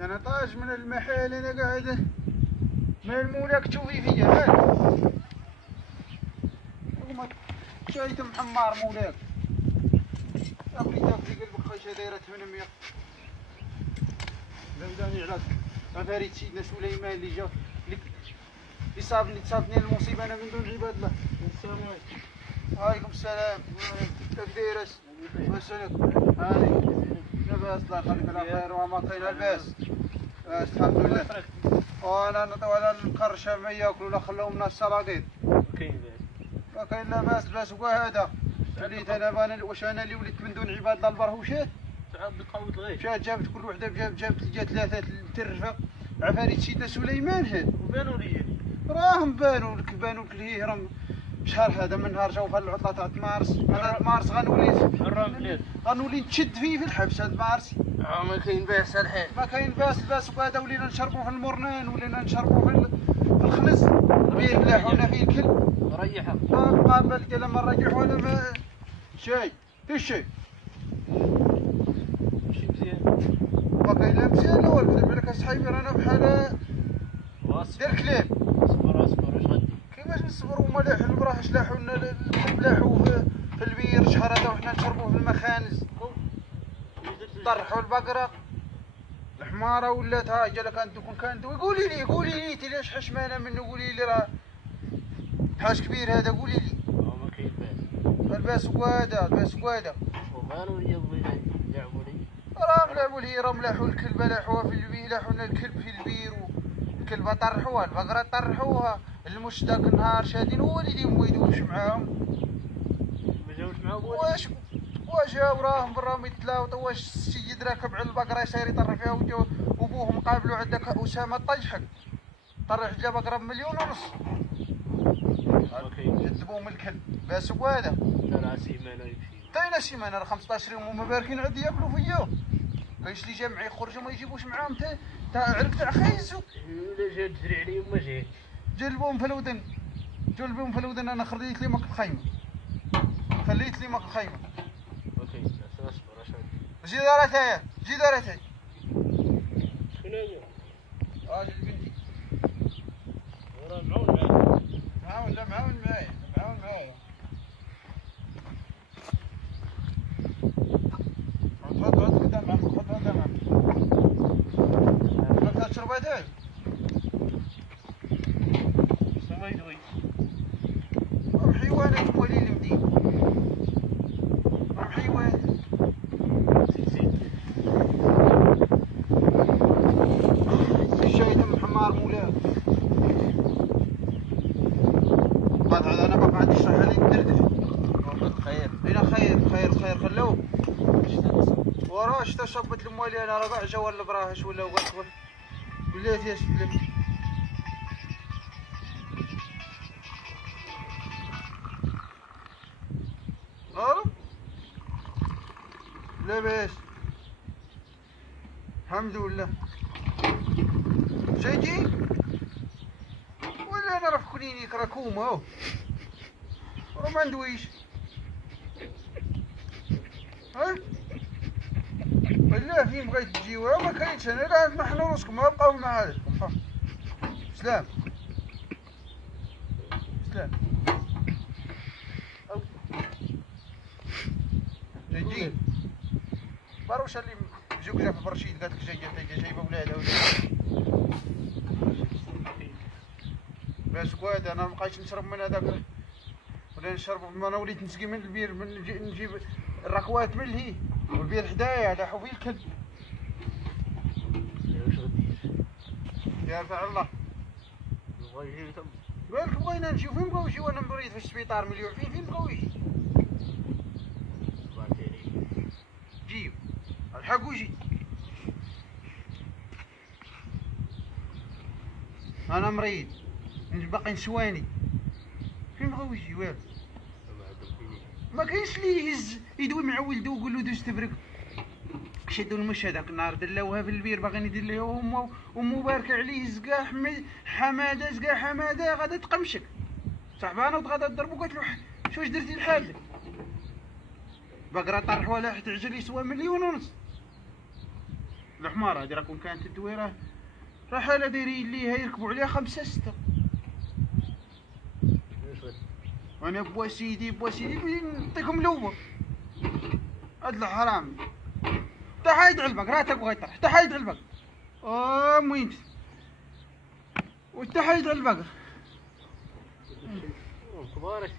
انا طاج من المحل، انا قاعد من المولاك تشوفي فيا مالك؟ شايت محمار مولاك ابري دافي قلبك خيشه دايره 800 زوداني على فريد سيدنا سليمان اللي جا اللي صابني المصيبه انا من دون عباد الله. السلام عليكم. وعليكم السلام. كيف دايرس؟ وسلك هاني لاباس الله يخليك على خير وما كاين لاباس. الحمد لله. وانا القرشه ما ياكلوا لا خلوهم من السلاطين. ما كاين لاباس باس هو هذا وليت انا واش انا اللي وليت من دون عباد الله البرهوشات. تعاود قوت الغيب مشات جابت كل وحده جابت ثلاثه ترفق عفاريت سيدنا سليمان هاد وبانوا لي راهم بانوا لك ليه راهم شهر هذا من نهار جاو في العطله تاع مارس. هذا مارس غنولي نتشد فيه في الحبس هذا مارس. ما كاين باس الحال ما كاين باس وهذا ولينا نشربوا في المرنان ولينا نشربوا في الخنز غير لاحونا فيه الكل ريحه ما بالك لما نريح ولا ما شاي فيش شاي ماشي مزيان ما كاين لا مزيان لا والو. بالك اصحابي رانا بحال دير كلام اصبر اش غادي كيفاش نصبروا وما لاحوا البراح لاحوا لنا الكلب لاحوا في البير شهر هذا وحنا نشربوا في المخانز طرحوا البقره الحماره ولات ها جا كانت قولي لي انت ليش حشمانه منه قولي لي راه حاج كبير هذا قولي لي. ما كاين باس الباس قواده ومالو يلعبوا لي راهم لعبوا لي راهم لاحوا الكلبه لاحوها في البير لاحوا لنا الكلب في البير والكلبه طرحوها البقره طرحوها المش داك النهار شادين والديهم ما يدوش معاهم ما جاوش معاهم واش جاو راهم يتلاوطوا واش السيد راكب على البقره ساير يطرح فيها وبوهم قابلوا عندك اسامه طيحك طرح جا بقره بمليون ونص جذبوهم الكل باس هذا ترى سيمانه يمشي تاينا سيمانه 15 يوم وما باركين عندي ياكلوا فيا كاينش اللي جا معي يخرجوا ما يجيبوش معاهم تاع عرق تاع خيزو ولا جا تجري عليهم ما جاش جلبوهم في الودن انا خليت لي ماك الخيمه ما كاينش اصبر اش جي دارتها شنو هي راجل بنتي ورا معاون معايا حط قدام عمك حط شربتها سويدوي راهم حيوانات موالين المدينة راهم حيوانات شايتهم حمار مولاه بعد هذا انا بقى عندي الشرح اللي ندردف خير خير خلوه وراه شتا شبت الموالي انا راه كاع جا البراهش ولا ولات يا شتلك لاباس الحمد لله جايتي ولا انا راه في كلينيك راه كوما اهو راه ما ندويش ها بالله فين بغيت تجيو ما كاينش انا لا نحنوا راسكم ما بقاو معايا سلام جايين باروش اللي جوك جا في برشيد قالت لك جايبه ولادها باش كواد انا مابقيتش نشرب من هذاك ولا نشرب انا وليت نسقي من البير نجيب الركوات من الهي والبير حدايا لاحو فيه الكلب واش غدير يا رفع الله بغا يجيو تما بالك بغينا نمشيو فين بغاو يجيو انا مريض في السبيطار مليون فين بغاو يجي جيو الحقو يجي انا مريض باقي نسواني فين بغاو يجي والو ما كاينش اللي يهز يدوي مع ولده ويقول له دوز تبرك شدوا المش هذاك النهار دلاوها في البير باغيين يدير ليها امو باركه عليه زكا حماده غادا تقمشك صاحبانه وغادا تضربو قالت له واش درتي لحالك بقرا طرح ولا حتى عجل يسوى 1,5 مليون. الحمار هذه راكم كانت الدويره رحاله دايرين ليها يركبوا عليها 5 6. انا بواسيدي نعطيكم لوبه هاد الحرام. تا حايد على البق راه تبغى يطرح، تا حايد على البق. وين وانت حايد على البق. كبارك